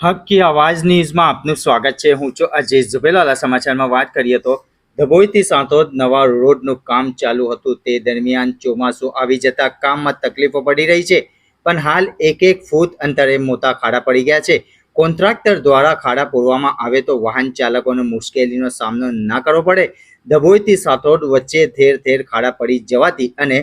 હક કી આવાજ ન્યૂઝમાં આપનું સ્વાગત છે। હું છું અજય ઝુબેલાલા। સમાચારમાં વાત કરીએ તો ડભોઈથી સાંતોદ નવા રોડનું કામ ચાલુ હતું। તે દરમિયાન ચોમાસું આવી જતા કામમાં તકલીફો પડી રહી છે, પણ હાલ એક ફૂટ અંતરે મોટા ખાડા પડી ગયા છે। કોન્ટ્રાક્ટર દ્વારા ખાડા પૂરવામાં આવે તો વાહન ચાલકોને મુશ્કેલીનો સામનો ના કરવો પડે। ડભોઈથી સાંતોદ વચ્ચે ઠેર ઠેર ખાડા પડી જવાથી અને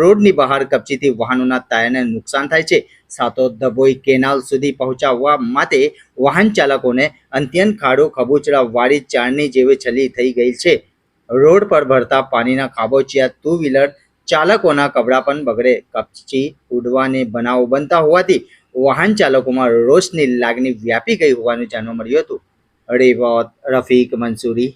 રોડની બહાર કપચીથી વાહનોના ટાયરને નુકસાન થાય છે। સાંતોદ ડભોઈ કેનાલ સુધી પહોંચવા માટે વાહન ચાલકોને અત્યંત ખાડો ખબૂચડા વાળી ચારણી જેવી છલી થઈ ગઈ છે। રોડ પર ભરતા પાણીના ખાબોચિયા ટુ વ્હીલર ચાલકોના કપડાં પણ બગડે, કપચી ઉડવાને બનાવો બનતા હોવાથી વાહન ચાલકોમાં રોષની લાગણી વ્યાપી ગઈ હોવાનું જાણવા મળ્યું હતું। રિપોર્ટ રફીક મંસૂરી।